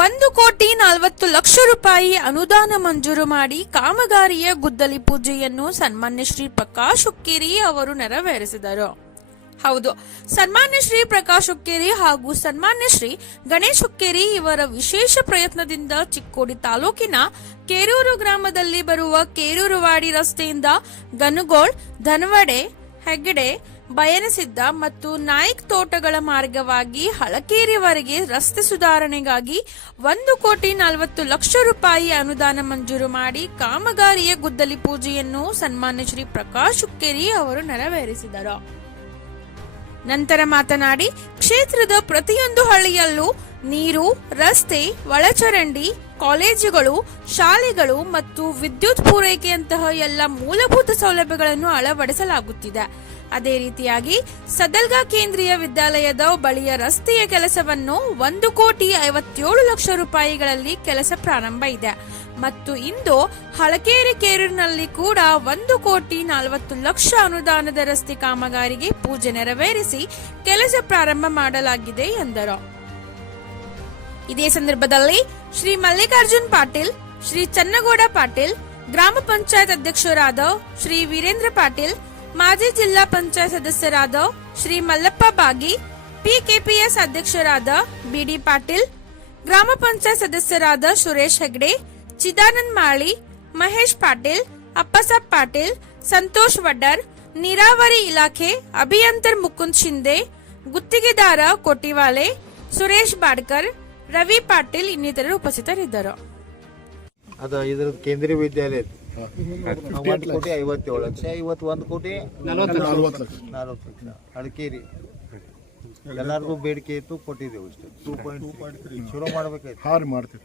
ಒಂದು ಕೋಟಿ ನಲವತ್ತು ಲಕ್ಷ ರೂಪಾಯಿ ಅನುದಾನ ಮಂಜೂರು ಮಾಡಿ ಕಾಮಗಾರಿಯ ಗುದ್ದಲಿ ಪೂಜೆಯನ್ನು ಸನ್ಮಾನ್ಯ ಶ್ರೀ ಪ್ರಕಾಶ್ ಉಕ್ಕೇರಿ ಅವರು ನೆರವೇರಿಸಿದರು. ಹೌದು, ಸನ್ಮಾನ್ಯ ಶ್ರೀ ಪ್ರಕಾಶ್ ಉಕ್ಕೇರಿ ಹಾಗೂ ಸನ್ಮಾನ್ಯ ಶ್ರೀ ಗಣೇಶ್ ಉಕ್ಕೇರಿ ಇವರ ವಿಶೇಷ ಪ್ರಯತ್ನದಿಂದ ಚಿಕ್ಕೋಡಿ ತಾಲೂಕಿನ ಕೇರೂರು ಗ್ರಾಮದಲ್ಲಿ ಬರುವ ಕೇರೂರುವಾಡಿ ರಸ್ತೆಯಿಂದ ಗನುಗೋಳ್, ಧನ್ವಡೆ, ಹೆಗ್ಗಡೆ ಬಯನಸಿದ್ದ ಮತ್ತು ನಾಯಕ್ ತೋಟಗಳ ಮಾರ್ಗವಾಗಿ ಹಳಕೇರಿವರೆಗೆ ರಸ್ತೆ ಸುಧಾರಣೆಗಾಗಿ ಒಂದು ಕೋಟಿ ನಲವತ್ತು ಲಕ್ಷ ರೂಪಾಯಿ ಅನುದಾನ ಮಂಜೂರು ಮಾಡಿ ಕಾಮಗಾರಿಯ ಗುದ್ದಲಿ ಪೂಜೆಯನ್ನು ಸನ್ಮಾನ್ಯ ಶ್ರೀ ಪ್ರಕಾಶ್ ಹುಕ್ಕೇರಿ ಅವರು ನೆರವೇರಿಸಿದರು. ನಂತರ ಮಾತನಾಡಿ, ಕ್ಷೇತ್ರದ ಪ್ರತಿಯೊಂದು ಹಳ್ಳಿಯಲ್ಲೂ ನೀರು, ರಸ್ತೆ, ಒಳಚರಂಡಿ, ಕಾಲೇಜುಗಳು, ಶಾಲೆಗಳು ಮತ್ತು ವಿದ್ಯುತ್ ಪೂರೈಕೆಯಂತಹ ಎಲ್ಲ ಮೂಲಭೂತ ಸೌಲಭ್ಯಗಳನ್ನು ಅಳವಡಿಸಲಾಗುತ್ತಿದೆ. ಅದೇ ರೀತಿಯಾಗಿ ಸದಲ್ಗಾ ಕೇಂದ್ರೀಯ ವಿದ್ಯಾಲಯದ ಬಳಿಯ ರಸ್ತೆಯ ಕೆಲಸವನ್ನು ಒಂದು ಕೋಟಿ ಐವತ್ತೇಳು ಲಕ್ಷ ರೂಪಾಯಿಗಳಲ್ಲಿ ಕೆಲಸ ಪ್ರಾರಂಭ ಇದೆ. ಮತ್ತು ಇಂದು ಹಳಕೇರಿ ಕೇರೂರಿನಲ್ಲಿ ಕೂಡ ಒಂದು ಕೋಟಿ ನಲವತ್ತು ಲಕ್ಷ ಅನುದಾನದ ರಸ್ತೆ ಕಾಮಗಾರಿಗೆ ಪೂಜೆ ನೆರವೇರಿಸಿ ಕೆಲಸ ಪ್ರಾರಂಭ ಮಾಡಲಾಗಿದೆ ಎಂದರು. ಇದೇ ಸಂದರ್ಭದಲ್ಲಿ ಶ್ರೀ ಮಲ್ಲಿಕಾರ್ಜುನ್ ಪಾಟೀಲ್, ಶ್ರೀ ಚನ್ನಗೌಡ ಪಾಟೀಲ್, ಗ್ರಾಮ ಪಂಚಾಯತ್ ಅಧ್ಯಕ್ಷರಾದ ಶ್ರೀ ವೀರೇಂದ್ರ ಪಾಟೀಲ್ ಮಾಜಿ ಜಿಲ್ಲಾ ಪಂಚಾಯತ್ ಸದಸ್ಯರಾದ ಶ್ರೀ ಮಲ್ಲಪ್ಪ ಬಾಗಿ, ಪಿಕೆಪಿಎಸ್ ಅಧ್ಯಕ್ಷರಾದ ಬಿಡಿ ಪಾಟೀಲ್, ಗ್ರಾಮ ಪಂಚಾಯತ್ ಸದಸ್ಯರಾದ ಸುರೇಶ್ ಹೆಗ್ಡೆ, ಚಿದಾನಂದ್ ಮಾಳಿ, ಮಹೇಶ್ ಪಾಟೀಲ್, ಅಪ್ಪಸಾಬ್ ಪಾಟೀಲ್, ಸಂತೋಷ್ ವಡ್ಡರ್, ನೀರಾವರಿ ಇಲಾಖೆ, ಅಭಿಯಂತರ್ ಮುಕುಂದ್ ಶಿಂದೆ, ಗುತ್ತಿಗೆದಾರ ಕೋಟಿವಾಲೆ, ಸುರೇಶ್ ಬಾಡ್ಕರ್, ರವಿ ಪಾಟೀಲ್ ಇನ್ನಿತರರು ಉಪಸ್ಥಿತರಿದ್ದರು. ಕೇಂದ್ರೀಯ ವಿದ್ಯಾಲಯ ಒಂದು ಕೋಟಿ ಐವತ್ತೇಳು ಲಕ್ಷ ಇವತ್ತು ಒಂದು ಕೋಟಿ ನಲವತ್ತು ಲಕ್ಷ. ನಲ್ವತ್ತು ಲಕ್ಷ. ಅಡಿಕೇರಿ. ಎಲ್ಲರಿಗೂ ಬೇಡಿಕೆ ಇತ್ತು ಕೊಟ್ಟಿದ್ದೇವೆ ಇಷ್ಟು. ಟೂ ಪಾಯಿಂಟ್ ಶುರು ಮಾಡ್ಬೇಕಾಯ್ತು. ಹಾಂ ಮಾಡ್ತೀವಿ.